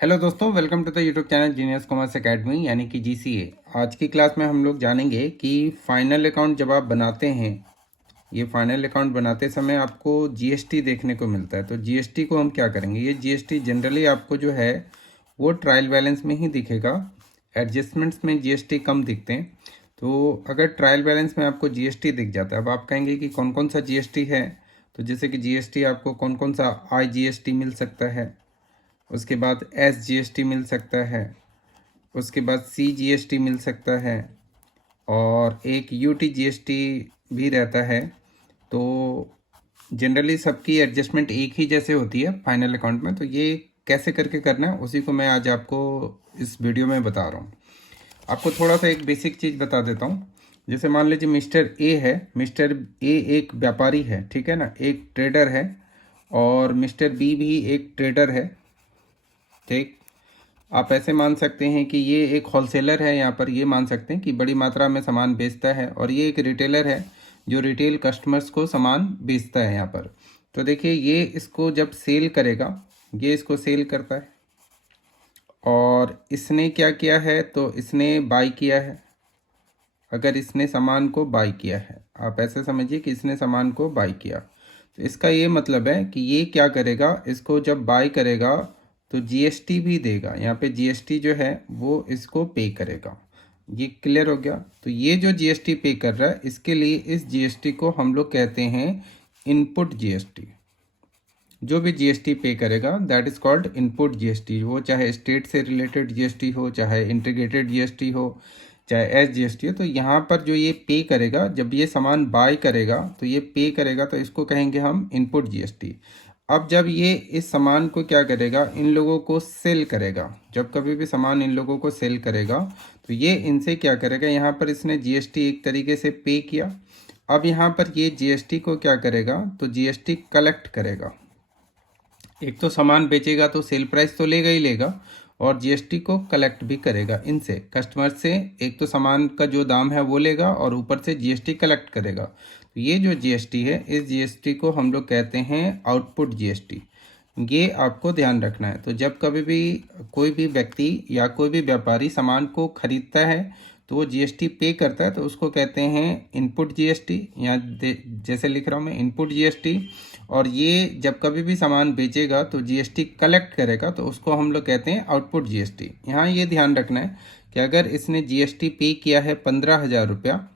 Hello दोस्तों, welcome to the YouTube channel genius commerce academy यानी कि जीसीए। आज की क्लास में हम लोग जानेंगे कि फाइनल अकाउंट जब आप बनाते हैं, ये फाइनल अकाउंट बनाते समय आपको जीएसटी देखने को मिलता है। तो जीएसटी को हम क्या करेंगे, ये जीएसटी जनरली आपको जो है वो ट्रायल बैलेंस में ही दिखेगा। एडजस्टमेंट्स में जीएसटी कम दिखते हैं। तो अगर ट्रायल बैलेंस में आपको जीएसटी दिख जाता है, अब आप कहेंगे कि कौन कौन सा जीएसटी है। तो जैसे कि जीएसटी आपको कौन कौन सा आईजीएसटी मिल सकता है, उसके बाद एसजीएसटी मिल सकता है, उसके बाद सीजीएसटी मिल सकता है और एक यूटीजीएसटी भी रहता है। तो जनरली सबकी एडजस्टमेंट एक ही जैसे होती है फाइनल अकाउंट में। तो ये कैसे करके करना है उसी को मैं आज आपको इस वीडियो में बता रहा हूँ। आपको थोड़ा सा एक बेसिक चीज़ बता देता हूँ। जैसे मान लीजिए मिस्टर ए है, मिस्टर ए एक व्यापारी है, ठीक है ना, एक ट्रेडर है, और मिस्टर बी भी एक ट्रेडर है। ठीक, आप ऐसे मान सकते हैं कि ये एक होलसेलर है, यहाँ पर ये मान सकते हैं कि बड़ी मात्रा में सामान बेचता है, और ये एक रिटेलर है जो रिटेल कस्टमर्स को सामान बेचता है यहाँ पर। तो देखिए, ये इसको जब सेल करेगा, ये इसको सेल करता है, और इसने क्या किया है, तो इसने बाई किया है। अगर इसने सामान को बाई किया है, आप ऐसे समझिए कि इसने सामान को बाई किया, तो इसका ये मतलब है कि ये क्या करेगा, इसको जब बाई करेगा तो जीएसटी भी देगा। यहाँ पे जीएसटी जो है वो इसको पे करेगा। ये क्लियर हो गया। तो ये जो जीएसटी पे कर रहा है, इसके लिए इस जीएसटी को हम लोग कहते हैं इनपुट जीएसटी। जो भी जीएसटी पे करेगा that is called input GST. वो चाहे स्टेट से रिलेटेड जीएसटी हो, चाहे इंटीग्रेटेड जीएसटी हो, चाहे एसजीएसटी हो। तो यहाँ पर जो ये पे करेगा, जब ये सामान बाय करेगा तो ये पे करेगा, तो इसको कहेंगे हम इनपुट जीएसटी। अब जब ये इस सामान को क्या करेगा, इन लोगों को सेल करेगा। जब कभी भी सामान इन लोगों को सेल करेगा तो ये इनसे क्या करेगा, यहाँ पर इसने जीएसटी एक तरीके से पे किया। अब यहाँ पर ये जीएसटी को क्या करेगा, तो जीएसटी कलेक्ट करेगा। एक तो सामान बेचेगा तो सेल प्राइस तो लेगा ही लेगा, और जीएसटी को कलेक्ट भी करेगा इनसे, कस्टमर से। एक तो सामान का जो दाम है वो लेगा और ऊपर से जीएसटी कलेक्ट करेगा। तो ये जो जीएसटी है, इस जीएसटी को हम लोग कहते हैं आउटपुट जीएसटी। ये आपको ध्यान रखना है। तो जब कभी भी कोई भी व्यक्ति या कोई भी व्यापारी सामान को खरीदता है तो वो जीएसटी पे करता है, तो उसको कहते हैं इनपुट जीएसटी। यहाँ जैसे लिख रहा हूँ मैं, इनपुट जीएसटी। और ये जब कभी भी सामान बेचेगा तो जीएसटी कलेक्ट करेगा, तो उसको हम लोग कहते हैं आउटपुट जीएसटी। यहाँ ये ध्यान रखना है कि अगर इसने जीएसटी पे किया है 15,000 रुपया,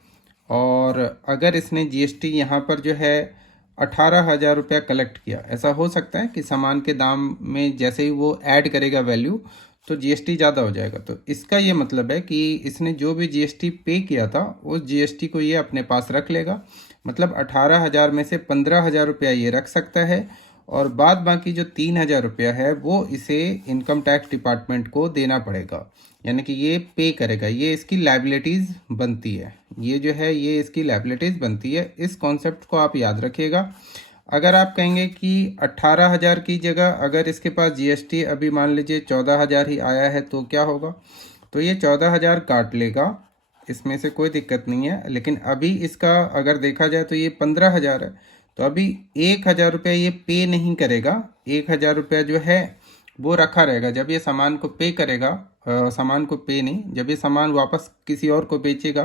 और अगर इसने जीएसटी यहाँ पर जो है 18,000 रुपया कलेक्ट किया, ऐसा हो सकता है कि सामान के दाम में जैसे ही वो ऐड करेगा वैल्यू, तो जीएसटी ज़्यादा हो जाएगा। तो इसका ये मतलब है कि इसने जो भी जीएसटी पे किया था उस जीएसटी को ये अपने पास रख लेगा। मतलब 18,000 में से 15,000 रुपया ये रख सकता है, और बाद बाकी जो 3,000 रुपया है वो इसे इनकम टैक्स डिपार्टमेंट को देना पड़ेगा। यानी कि ये पे करेगा, ये इसकी लाइबिलिटीज़ बनती है। ये जो है ये इसकी लाइबिलिटीज़ बनती है। इस कॉन्सेप्ट को आप याद रखिएगा। अगर आप कहेंगे कि 18,000 की जगह अगर इसके पास जीएसटी अभी मान लीजिए 14,000 ही आया है, तो क्या होगा, तो ये 14,000 काट लेगा, इसमें से कोई दिक्कत नहीं है। लेकिन अभी इसका अगर देखा जाए तो ये 15,000 है, तो अभी 1,000 रुपया ये पे नहीं करेगा। 1,000 रुपया जो है वो रखा रहेगा। जब ये सामान को पे करेगा, सामान को पे नहीं, जब ये सामान वापस किसी और को बेचेगा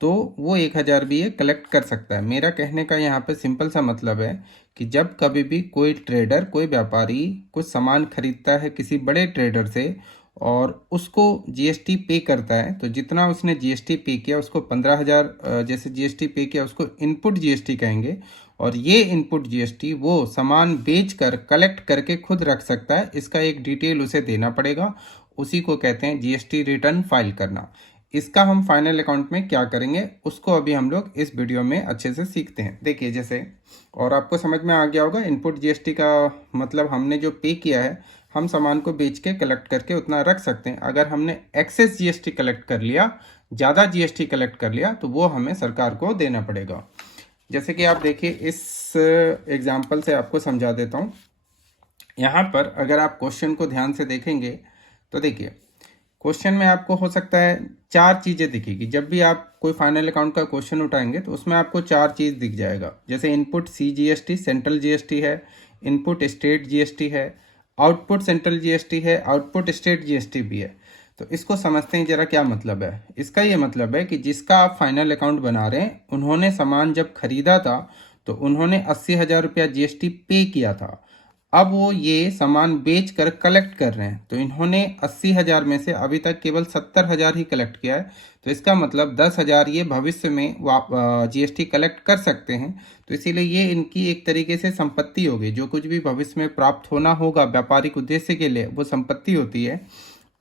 तो वो 1,000 भी ये कलेक्ट कर सकता है। मेरा कहने का यहाँ पे सिंपल सा मतलब है कि जब कभी भी कोई ट्रेडर, कोई व्यापारी कुछ सामान खरीदता है किसी बड़े ट्रेडर से और उसको जीएसटी पे करता है, तो जितना उसने जीएसटी पे किया उसको 15,000 जैसे जीएसटी पे किया उसको इनपुट जीएसटी कहेंगे। और ये इनपुट जीएसटी वो सामान बेचकर कलेक्ट करके खुद रख सकता है। इसका एक डिटेल उसे देना पड़ेगा, उसी को कहते हैं जीएसटी रिटर्न फाइल करना। इसका हम फाइनल अकाउंट में क्या करेंगे उसको अभी हम लोग इस वीडियो में अच्छे से सीखते हैं। देखिए जैसे, और आपको समझ में आ गया होगा इनपुट जीएसटी का मतलब, हमने जो पे किया है हम सामान को बेच के कलेक्ट करके उतना रख सकते हैं। अगर हमने एक्सेस जीएसटी कलेक्ट कर लिया, ज़्यादा जीएसटी कलेक्ट कर लिया, तो वो हमें सरकार को देना पड़ेगा। जैसे कि आप देखिए, इस एग्जाम्पल से आपको समझा देता हूँ। यहाँ पर अगर आप क्वेश्चन को ध्यान से देखेंगे तो देखिए, क्वेश्चन में आपको हो सकता है 4 चीज़ें दिखेगी। जब भी आप कोई फाइनल अकाउंट का क्वेश्चन उठाएंगे तो उसमें आपको 4 चीज़ दिख जाएगा। जैसे इनपुट सीजीएसटी सेंट्रल जीएसटी है, इनपुट स्टेट जीएसटी है, आउटपुट सेंट्रल जीएसटी है, आउटपुट स्टेट जीएसटी भी है। तो इसको समझते हैं जरा क्या मतलब है। इसका ये मतलब है कि जिसका आप फाइनल अकाउंट बना रहे हैं, उन्होंने सामान जब खरीदा था तो उन्होंने 80,000 रुपया जीएसटी पे किया था। अब वो ये सामान बेच कर कलेक्ट कर रहे हैं, तो इन्होंने 80,000 में से अभी तक केवल 70,000 ही कलेक्ट किया है। तो इसका मतलब 10,000 ये भविष्य में जीएसटी कलेक्ट कर सकते हैं। तो इसीलिए ये इनकी एक तरीके से संपत्ति होगी। जो कुछ भी भविष्य में प्राप्त होना होगा व्यापारिक उद्देश्य के लिए, वो संपत्ति होती है।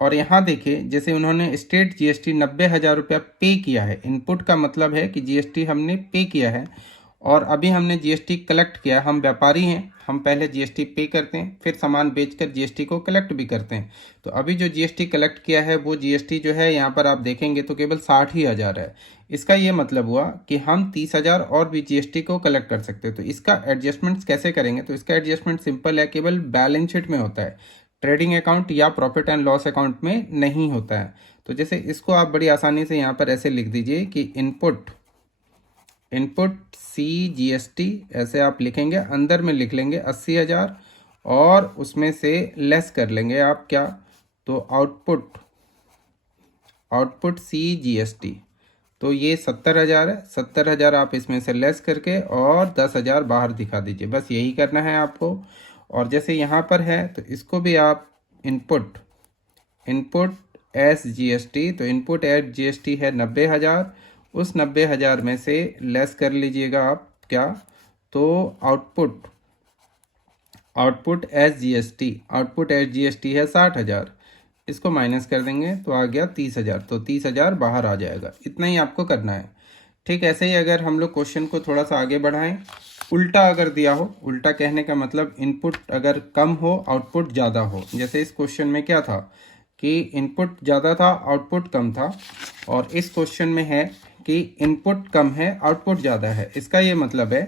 और यहाँ देखिए, जैसे उन्होंने स्टेट जीएसटी 90,000 रुपया पे किया है। इनपुट का मतलब है कि जीएसटी हमने पे किया है, और अभी हमने जीएसटी कलेक्ट किया। हम व्यापारी हैं, हम पहले जीएसटी पे करते हैं, फिर सामान बेचकर जीएसटी को कलेक्ट भी करते हैं। तो अभी जो जीएसटी कलेक्ट किया है वो जीएसटी जो है यहाँ पर आप देखेंगे तो केवल 60,000 है। इसका ये मतलब हुआ कि हम 30,000 और भी जीएसटी को कलेक्ट कर सकते हैं। तो इसका एडजस्टमेंट्स कैसे करेंगे? तो इसका एडजस्टमेंट सिंपल है, केवल बैलेंस शीट में होता है, ट्रेडिंग अकाउंट या प्रॉफिट एंड लॉस अकाउंट में नहीं होता है। तो जैसे इसको आप बड़ी आसानी से यहाँ पर ऐसे लिख दीजिए कि इनपुट सी जीएसटी, ऐसे आप लिखेंगे, अंदर में लिख लेंगे 80,000 और उसमें से लेस कर लेंगे आप क्या, तो आउटपुट सी जीएसटी। तो ये 70,000 है, 70,000 आप इसमें से लेस करके और 10,000 बाहर दिखा दीजिए। बस यही करना है आपको। और जैसे यहाँ पर है तो इसको भी आप इनपुट एस जीएसटी, तो इनपुट एस जीएसटी है 90,000, उस 90,000 में से लेस कर लीजिएगा आप क्या, तो आउटपुट एस जीएसटी है 60,000, इसको माइनस कर देंगे तो आ गया 30,000। तो 30,000 बाहर आ जाएगा। इतना ही आपको करना है। ठीक, ऐसे ही अगर हम लोग क्वेश्चन को थोड़ा सा आगे बढ़ाएं, उल्टा अगर दिया हो, उल्टा कहने का मतलब इनपुट अगर कम हो आउटपुट ज़्यादा हो। जैसे इस क्वेश्चन में क्या था कि इनपुट ज़्यादा था आउटपुट कम था, और इस क्वेश्चन में है कि इनपुट कम है आउटपुट ज़्यादा है। इसका ये मतलब है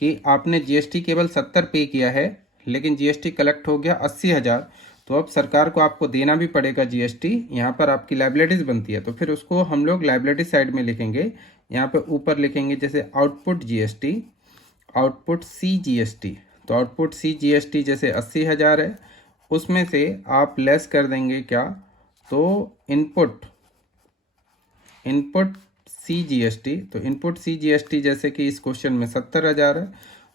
कि आपने जीएसटी केवल 70 पे किया है, लेकिन जीएसटी कलेक्ट हो गया 80,000। तो अब सरकार को आपको देना भी पड़ेगा जीएसटी, यहाँ पर आपकी लाइबिलिटीज़ बनती है। तो फिर उसको हम लोग लाइबिलिटी साइड में लिखेंगे, यहाँ पे ऊपर लिखेंगे जैसे आउटपुट सी जीएसटी। तो आउटपुट सी जीएसटी जैसे 80,000 है, उसमें से आप लेस कर देंगे क्या, तो इनपुट सी जीएसटी। तो इनपुट सी जीएसटी जैसे कि इस क्वेश्चन में 70,000 है,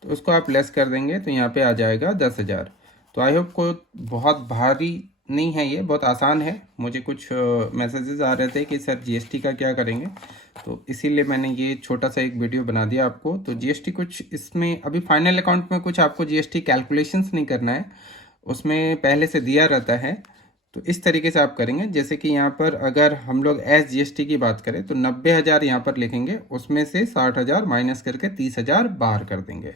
तो उसको आप लेस कर देंगे तो यहाँ पे आ जाएगा 10,000। तो आई होप को बहुत भारी नहीं है, ये बहुत आसान है। मुझे कुछ मैसेजेस आ रहे थे कि सर जीएसटी का क्या करेंगे, तो इसीलिए मैंने ये छोटा सा एक वीडियो बना दिया आपको। तो जीएसटी कुछ इसमें अभी फाइनल अकाउंट में कुछ आपको जीएसटी कैलकुलेशंस नहीं करना है, उसमें पहले से दिया रहता है। तो इस तरीके से आप करेंगे। जैसे कि यहाँ पर अगर हम लोग एस जीएसटी की बात करें तो 90,000 यहाँ पर लिखेंगे, उसमें से 60,000 माइनस करके 30,000 बाहर कर देंगे।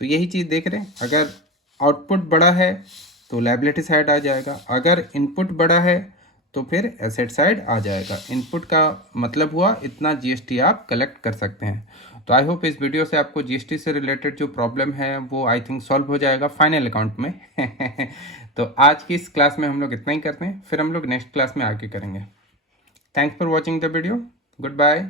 तो यही चीज़ देख रहे हैं। अगर आउटपुट बड़ा है तो लायबिलिटी साइड आ जाएगा, अगर इनपुट बड़ा है तो फिर एसेट साइड आ जाएगा। इनपुट का मतलब हुआ इतना जीएसटी आप कलेक्ट कर सकते हैं। तो आई होप इस वीडियो से आपको जीएसटी से रिलेटेड जो प्रॉब्लम है वो आई थिंक सॉल्व हो जाएगा फाइनल अकाउंट में। तो आज की इस क्लास में हम लोग इतना ही करते हैं, फिर हम लोग नेक्स्ट क्लास में आगे करेंगे। Thanks for watching the video. Good bye.